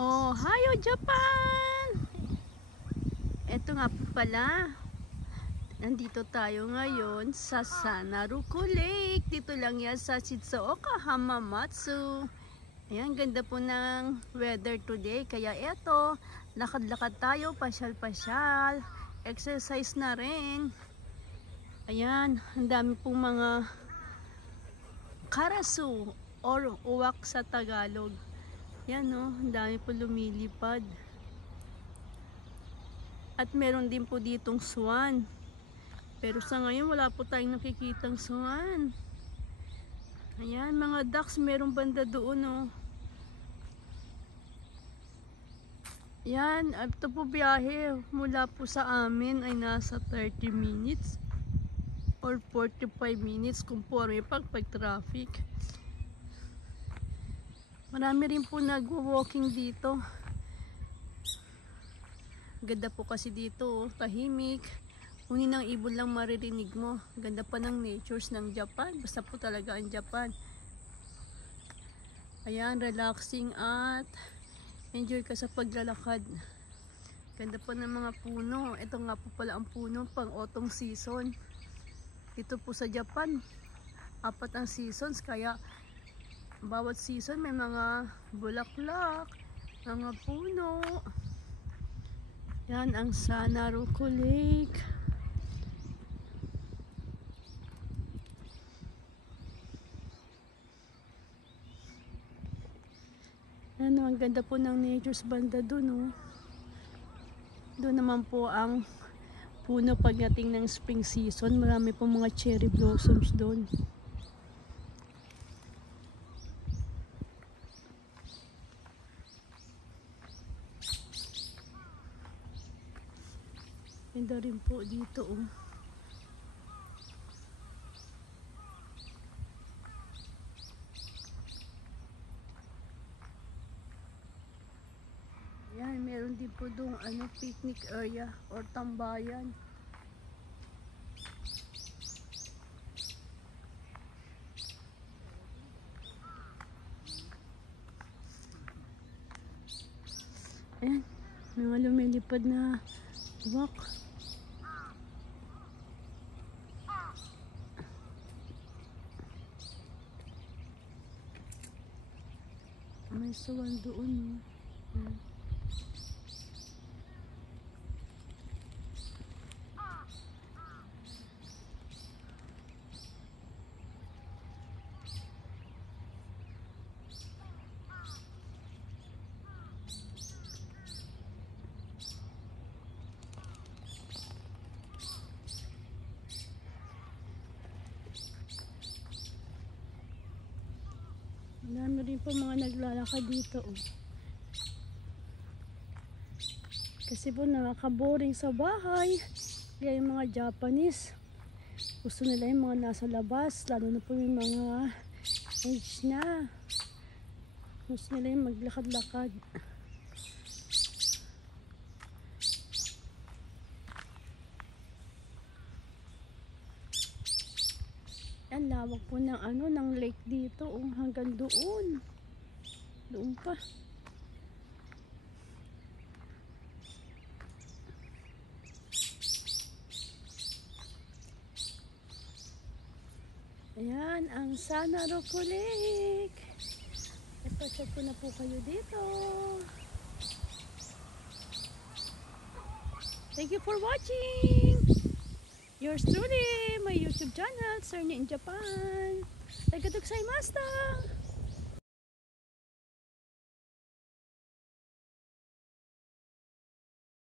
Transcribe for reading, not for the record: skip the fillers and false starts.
Oh, hayo Japan! Ito nga po pala. Nandito tayo ngayon sa Sanaruko Lake. Dito lang yan sa Shizuoka, Hamamatsu. Ayan, ganda po ng weather today. Kaya eto, lakad-lakad tayo, pasyal-pasyal. Exercise na rin. Ayan, ang dami pong mga karasu or uwak sa Tagalog. Yan no, ang dami po lumilipad. At meron din po ditong swan. Pero sa ngayon wala po tayong nakikitang swan. Ayan, mga ducks meron banda doon oh. Yan, ito po biyahe mula po sa amin ay nasa 30 minutes or 45 minutes conforme pag traffic. Marami rin po nagwo-walking dito. Ganda po kasi dito, oh, tahimik. Huni ng ibon lang maririnig mo. Ganda pa ng natures ng Japan. Basta po talaga ang Japan. Ayan, relaxing at enjoy ka sa paglalakad. Ganda pa ng mga puno. Ito nga po pala ang puno pang autumn season. Dito po sa Japan, 4 ang seasons. Kaya bawat season may mga bulaklak, mga puno. Yan ang Sanaruko Lake. Ano, ang ganda po ng nature's banda dun, oh. Doon naman po ang puno pagdating ng spring season. Marami po mga cherry blossoms doon. Ganda rin po dito, oh. Yan, meron din po doon ano, picnic area or tambayan. Ayan, mga lumilipad na walk. May sawan doon, oh. Marami rin po mga naglalakad dito, oh. Kasi po nakaka-boring sa bahay. Kaya yung mga Japanese, gusto nila yung mga nasa labas. Lalo na po yung mga age na. Gusto nila yung maglakad-lakad. Ang lawak po ng ano, ng lake dito, oh, hanggang doon. Doon pa. Ayan, ang Sanaruko Lake. Ipacheck ko na po kayo dito. Thank you for watching. Yours truly, my YouTube channel, Sir in Japan. Arigatou gozaimashita.